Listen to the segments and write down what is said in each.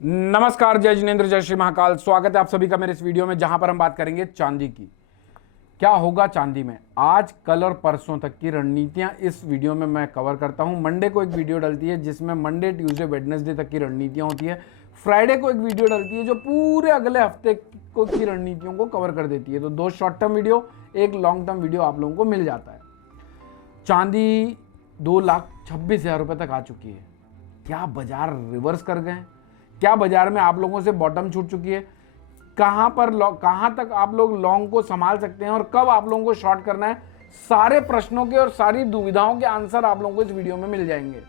नमस्कार, जय जिनेंद्र, जय श्री महाकाल। स्वागत है आप सभी का मेरे इस वीडियो में, जहां पर हम बात करेंगे चांदी की। क्या होगा चांदी में आज, कल और परसों तक की रणनीतियां इस वीडियो में मैं कवर करता हूं। मंडे को एक वीडियो डलती है जिसमें मंडे, ट्यूसडे, वेडनेसडे तक की रणनीतियां होती है। फ्राइडे को एक वीडियो डलती है जो पूरे अगले हफ्ते को की रणनीतियों को कवर कर देती है। तो 2 शॉर्ट टर्म वीडियो, एक लॉन्ग टर्म वीडियो आप लोगों को मिल जाता है। चांदी 2,26,000 रुपए तक आ चुकी है। क्या बाजार रिवर्स कर गए? क्या बाजार में आप लोगों से बॉटम छूट चुकी है? कहां तक आप लोग लॉन्ग को संभाल सकते हैं और कब आप लोगों को शॉर्ट करना है? सारे प्रश्नों के और सारी दुविधाओं के आंसर आप लोगों को इस वीडियो में मिल जाएंगे।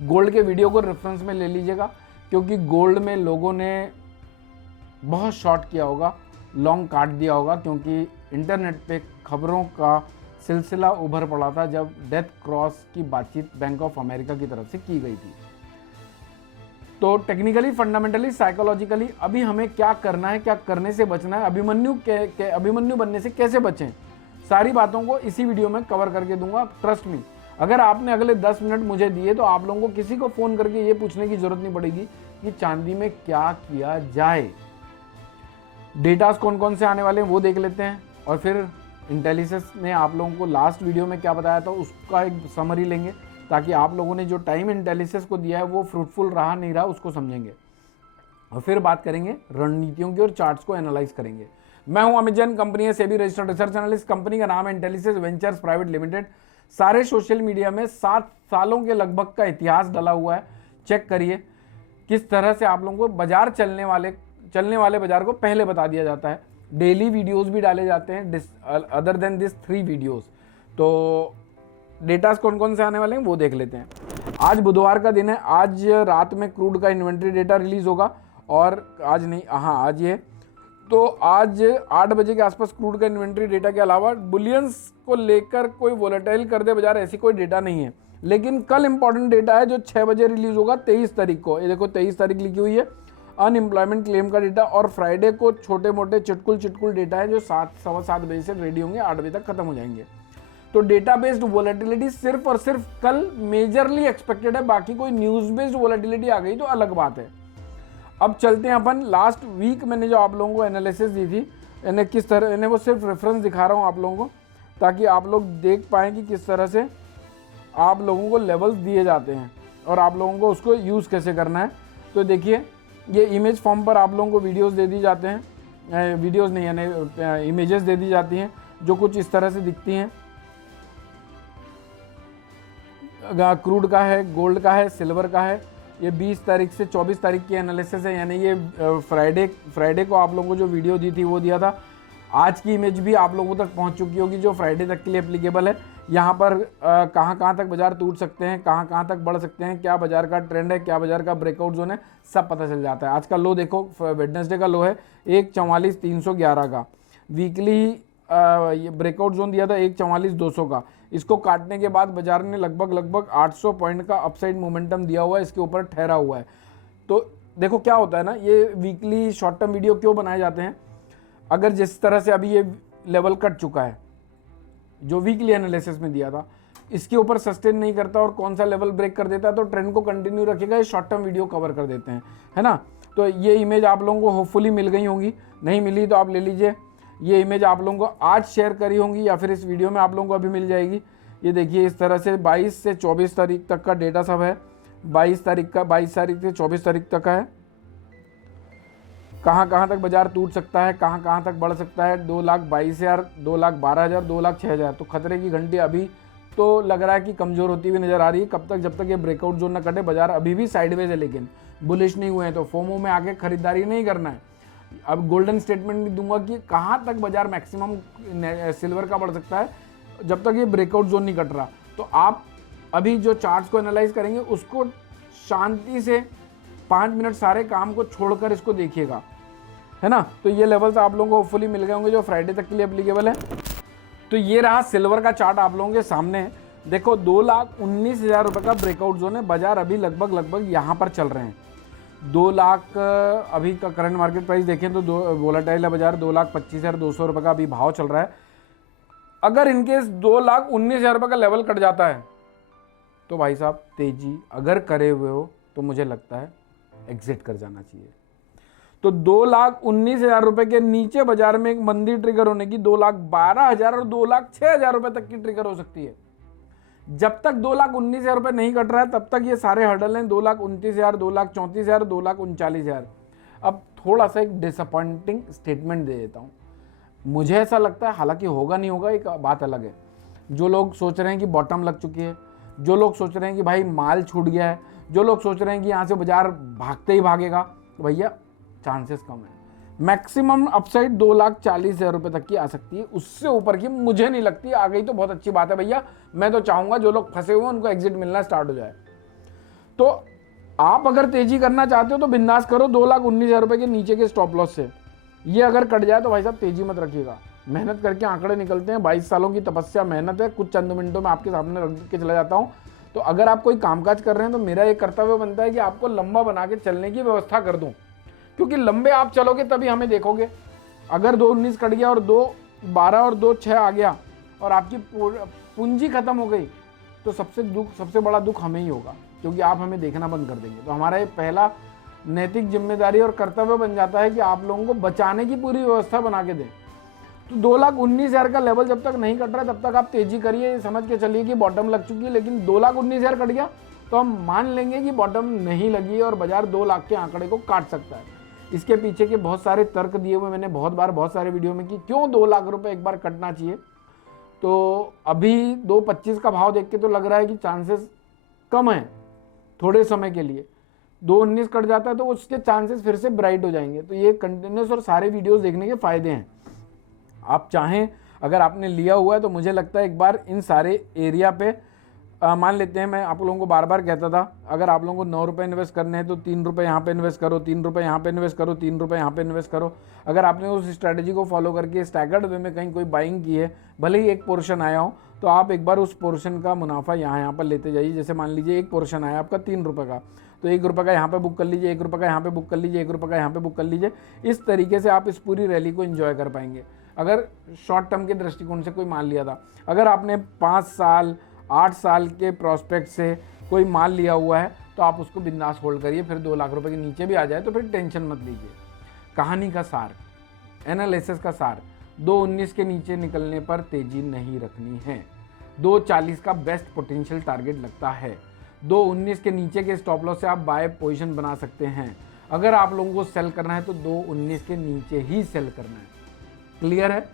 गोल्ड के वीडियो को रेफरेंस में ले लीजिएगा, क्योंकि गोल्ड में लोगों ने बहुत शॉर्ट किया होगा, लॉन्ग काट दिया होगा, क्योंकि इंटरनेट पे खबरों का सिलसिला उभर पड़ा था जब डेथ क्रॉस की बातचीत बैंक ऑफ अमेरिका की तरफ से की गई थी। तो टेक्निकली, फंडामेंटली, साइकोलॉजिकली अभी हमें क्या करना है, क्या करने से बचना है, अभिमन्यु बनने से कैसे बचें, सारी बातों को इसी वीडियो में कवर करके दूंगा। ट्रस्ट मी, अगर आपने अगले 10 मिनट मुझे दिए तो आप लोगों को किसी को फोन करके ये पूछने की जरूरत नहीं पड़ेगी कि चांदी में क्या किया जाए। डेटास कौन कौन से आने वाले हैं वो देख लेते हैं, और फिर इंटेलिसेंस ने आप लोगों को लास्ट वीडियो में क्या बताया था उसका एक समरी लेंगे, ताकि आप लोगों ने जो टाइम इंटेलिसेंस को दिया है वो फ्रूटफुल रहा नहीं रहा उसको समझेंगे। और फिर बात करेंगे रणनीतियों की और चार्ट्स को एनालाइज करेंगे। मैं हूं अमित जैन, कंपनी है SEBI registered research analyst. Company का नाम है इंटेलिसेंस वेंचर्स प्राइवेट लिमिटेड। सारे सोशल मीडिया में 7 सालों के लगभग का इतिहास डला हुआ है। चेक करिए किस तरह से आप लोगों को बाजार चलने वाले बाजार को पहले बता दिया जाता है। डेली वीडियोस भी डाले जाते हैं अदर देन दिस 3 वीडियोस। तो डेटास कौन कौन से आने वाले हैं वो देख लेते हैं। आज बुधवार का दिन है। आज रात में क्रूड का इन्वेंट्री डेटा रिलीज होगा, और आज नहीं, हाँ आज ये। तो आज 8 बजे के आसपास क्रूड का इन्वेंट्री डेटा के अलावा बुलियंस को लेकर कोई वोलेटाइल कर दे बाजार, ऐसी कोई डेटा नहीं है। लेकिन कल इंपॉर्टेंट डेटा है जो 6 बजे रिलीज होगा 23 तारीख को। ये देखो 23 तारीख लिखी हुई है, अनएम्प्लॉयमेंट क्लेम का डेटा। और फ्राइडे को छोटे मोटे चुटकुल डेटा है जो 7-7:15 बजे से रेडी होंगे, 8 बजे तक खत्म हो जाएंगे। तो डेटा बेस्ड वोलेटिलिटी सिर्फ और सिर्फ कल मेजरली एक्सपेक्टेड है। बाकी कोई न्यूज बेस्ड वोलेटिलिटी आ गई तो अलग बात है। अब चलते हैं अपन लास्ट वीक मैंने जो आप लोगों को एनालिसिस दी थी, इन्हें किस तरह, इन्हें वो सिर्फ रेफरेंस दिखा रहा हूं आप लोगों को, ताकि आप लोग देख पाएं कि किस तरह से आप लोगों को लेवल्स दिए जाते हैं और आप लोगों को उसको यूज़ कैसे करना है। तो देखिए, ये इमेज फॉर्म पर आप लोगों को वीडियोस दे दी जाते हैं, वीडियोस नहीं यानी इमेजेस दे दी जाती हैं जो कुछ इस तरह से दिखती हैं। क्रूड का है, गोल्ड का है, सिल्वर का है। ये 20 तारीख से 24 तारीख की एनालिसिस है, यानी ये फ्राइडे को आप लोगों को जो वीडियो दी थी वो दिया था। आज की इमेज भी आप लोगों तक पहुंच चुकी होगी जो फ्राइडे तक के लिए एप्लीकेबल है। यहाँ पर कहाँ तक बाजार टूट सकते हैं, कहाँ तक बढ़ सकते हैं, क्या बाजार का ट्रेंड है, क्या बाजार का ब्रेकआउट जोन है, सब पता चल जाता है। आज का लो देखो, वेडनेसडे का लो है 1,44,311 का। वीकली ये ब्रेकआउट जोन दिया था 1,44,200 का। इसको काटने के बाद बाजार ने लगभग 800 पॉइंट का अपसाइड मोमेंटम दिया हुआ है, इसके ऊपर ठहरा हुआ है। तो देखो क्या होता है ना, ये वीकली शॉर्ट टर्म वीडियो क्यों बनाए जाते हैं? अगर जिस तरह से अभी ये लेवल कट चुका है जो वीकली एनालिसिस में दिया था, इसके ऊपर सस्टेन नहीं करता और कौन सा लेवल ब्रेक कर देता है तो ट्रेंड को कंटिन्यू रखेगा, ये शॉर्ट टर्म वीडियो कवर कर देते हैं, है ना। तो ये इमेज आप लोगों को होपफुली मिल गई होंगी, नहीं मिली तो आप ले लीजिए। ये इमेज आप लोगों को आज शेयर करी होंगी या फिर इस वीडियो में आप लोगों को अभी मिल जाएगी। ये देखिए इस तरह से 22 से 24 तारीख तक का डेटा सब है। 22 तारीख से 24 तारीख तक का है। कहाँ तक बाजार टूट सकता है, कहाँ तक बढ़ सकता है। 2,22,000, 2,12,000, 2,06,000। तो खतरे की घंटी अभी तो लग रहा है कि कमजोर होती हुई नजर आ रही है। कब तक? जब तक ये ब्रेकआउट जोन न कटे। बाजार अभी भी साइडवेज है, लेकिन बुलिश नहीं हुए हैं, तो फोमो में आके खरीदारी नहीं करना है। अब गोल्डन स्टेटमेंट भी दूंगा कि कहाँ तक बाजार मैक्सिमम सिल्वर का बढ़ सकता है जब तक ये ब्रेकआउट जोन नहीं कट रहा। तो आप अभी जो चार्ट्स को एनालाइज करेंगे उसको शांति से 5 मिनट सारे काम को छोड़कर इसको देखिएगा, है ना। तो ये लेवल्स आप लोगों को होपफुली मिल गए होंगे जो फ्राइडे तक के लिए एप्लीकेबल है। तो ये रहा सिल्वर का चार्ट आप लोगों के सामने है। देखो 2,19,000 रुपये का ब्रेकआउट जोन है। बाजार अभी लगभग यहाँ पर चल रहे हैं। 2 लाख अभी का करंट मार्केट प्राइस देखें तो वोलेटाइल है बाजार, 2,25,200 रुपये का अभी भाव चल रहा है। अगर इनकेस 2,19,000 रुपये का लेवल कट जाता है तो भाई साहब तेजी अगर करे हुए हो तो मुझे लगता है एग्जिट कर जाना चाहिए। तो 2,19,000 रुपए के नीचे बाजार में एक मंदी ट्रिगर होने की 2,12,000 और 2,06,000 रुपए तक की ट्रिगर हो सकती है। जब तक 2,19,000 रुपए नहीं कट रहा है तब तक ये सारे हर्डल हैं 2,29,000, 2,34,000, 2,39,000। अब थोड़ा सा एक डिसअपॉइंटिंग स्टेटमेंट दे देता हूँ। मुझे ऐसा लगता है, हालांकि होगा नहीं होगा एक बात अलग है, जो लोग सोच रहे हैं कि बॉटम लग चुकी है, जो लोग सोच रहे हैं कि भाई माल छूट गया है, जो लोग सोच रहे हैं कि यहाँ से बाजार भागते ही भागेगा, तो भैया चांसेस कम है। मैक्सिमम अपसाइड 2,40,000 रुपए तक की आ सकती है, उससे ऊपर की मुझे नहीं लगती। आ गई तो बहुत अच्छी बात है भैया, मैं तो चाहूंगा जो लोग फंसे हुए हैं उनको एग्जिट मिलना स्टार्ट हो जाए। तो आप अगर तेजी करना चाहते हो तो बिंदास करो 2,19,000 रुपए के नीचे के स्टॉप लॉस से। ये अगर कट जाए तो भाई साहब तेजी मत रखिएगा। मेहनत करके आंकड़े निकलते हैं, 22 सालों की तपस्या मेहनत है, कुछ चंद मिनटों में आपके सामने रख के चला जाता हूँ। तो अगर आप कोई कामकाज कर रहे हैं तो मेरा एक कर्तव्य बनता है कि आपको लंबा बना के चलने की व्यवस्था कर दूं, क्योंकि लंबे आप चलोगे तभी हमें देखोगे। अगर 2,19 कट गया और 2,12 और 2,6 आ गया और आपकी पूंजी खत्म हो गई तो सबसे बड़ा दुख हमें ही होगा, क्योंकि आप हमें देखना बंद कर देंगे। तो हमारा ये पहला नैतिक जिम्मेदारी और कर्तव्य बन जाता है कि आप लोगों को बचाने की पूरी व्यवस्था बना के दें। तो 2,19,000 का लेवल जब तक नहीं कट रहा तब तक आप तेजी करिए, समझ के चलिए कि बॉटम लग चुकी है। लेकिन 2,19,000 कट गया तो हम मान लेंगे कि बॉटम नहीं लगी है और बाजार 2 लाख के आंकड़े को काट सकता है। इसके पीछे के बहुत सारे तर्क दिए हुए मैंने बहुत सारे वीडियो में कि क्यों 2 लाख रुपए एक बार कटना चाहिए। तो अभी 2,25 का भाव देख के तो लग रहा है कि चांसेस कम है थोड़े समय के लिए। 2,19 कट जाता है तो उसके चांसेस फिर से ब्राइट हो जाएंगे। तो ये कंटिन्यूस और सारे वीडियोस देखने के फायदे हैं। आप चाहें, अगर आपने लिया हुआ है तो मुझे लगता है एक बार इन सारे एरिया पे मान लेते हैं, मैं आप लोगों को बार बार कहता था, अगर आप लोगों को 9 रुपये इन्वेस्ट करने हैं तो 3 रुपये यहाँ पे इन्वेस्ट करो, 3 रुपये यहाँ पे इन्वेस्ट करो, 3 रुपये यहाँ पे इन्वेस्ट करो। अगर आपने उस स्ट्रैटेजी को फॉलो करके स्टैगर्ड वे में कहीं कोई बाइंग की है, भले ही एक पोर्शन आया हो, तो आप एक बार उस पोर्शन का मुनाफा यहाँ पर लेते जाइए। जैसे मान लीजिए एक पोर्शन आया आपका 3 रुपये का, तो 1 रुपये का यहाँ पे बुक कर लीजिए, 1 रुपये का यहाँ पे बुक कर लीजिए, 1 रुपये का यहाँ पे बुक कर लीजिए। इस तरीके से आप इस पूरी रैली को एंजॉय कर पाएंगे। अगर शॉर्ट टर्म के दृष्टिकोण से कोई माल लिया था, अगर आपने 5 साल 8 साल के प्रोस्पेक्ट से कोई माल लिया हुआ है तो आप उसको बिंदास होल्ड करिए। फिर 2 लाख रुपए के नीचे भी आ जाए तो फिर टेंशन मत लीजिए। कहानी का सार, एनालिसिस का सार, 2,19 के नीचे निकलने पर तेजी नहीं रखनी है। 2,40 का बेस्ट पोटेंशियल टारगेट लगता है। 2,19 के नीचे के स्टॉप लॉस से आप बाय पोजीशन बना सकते हैं। अगर आप लोगों को सेल करना है तो 2,19 के नीचे ही सेल करना है। क्लियर है?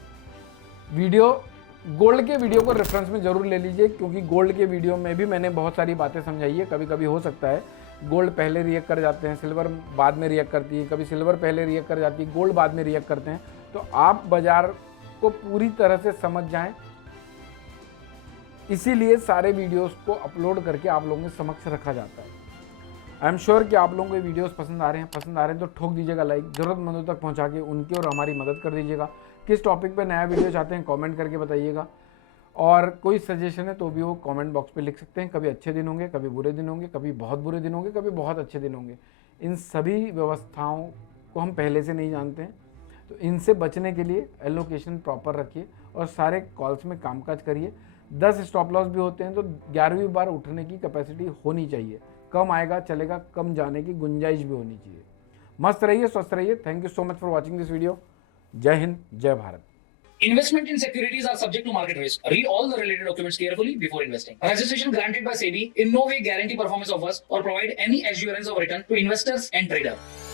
गोल्ड के वीडियो को रेफरेंस में जरूर ले लीजिए, क्योंकि गोल्ड के वीडियो में भी मैंने बहुत सारी बातें समझाई है। कभी कभी हो सकता है गोल्ड पहले रिएक्ट कर जाते हैं, सिल्वर बाद में रिएक्ट करती है, कभी सिल्वर पहले रिएक्ट कर जाती है, गोल्ड बाद में रिएक्ट करते हैं। तो आप बाजार को पूरी तरह से समझ जाएं, इसीलिए सारे वीडियोस को अपलोड करके आप लोगों के समक्ष रखा जाता है। आई एम श्योर कि आप लोगों को ये वीडियोस पसंद आ रहे हैं तो ठोक दीजिएगा लाइक, ज़रूरतमंदों तक पहुंचा के उनकी और हमारी मदद कर दीजिएगा। किस टॉपिक पे नया वीडियो चाहते हैं कमेंट करके बताइएगा, और कोई सजेशन है तो भी वो कमेंट बॉक्स पे लिख सकते हैं। कभी अच्छे दिन होंगे, कभी बुरे दिन होंगे, कभी बहुत बुरे दिन होंगे, कभी बहुत अच्छे दिन होंगे। इन सभी व्यवस्थाओं को हम पहले से नहीं जानते हैं, तो इनसे बचने के लिए एलोकेशन प्रॉपर रखिए और सारे कॉल्स में कामकाज करिए। 10 स्टॉप लॉस भी होते हैं तो 11वीं बार उठने की कैपेसिटी होनी चाहिए। कम आएगा चलेगा, कम जाने की गुंजाइश भी होनी चाहिए। मस्त रहिए, स्वस्थ रहिए। Thank you so much for watching this video. जय हिंद, जय Bharat. Investment in securities are subject to market risk. Read all the related documents carefully before investing. Registration granted by SEBI in no way guarantee performance of us or provide any assurance of return to investors and traders.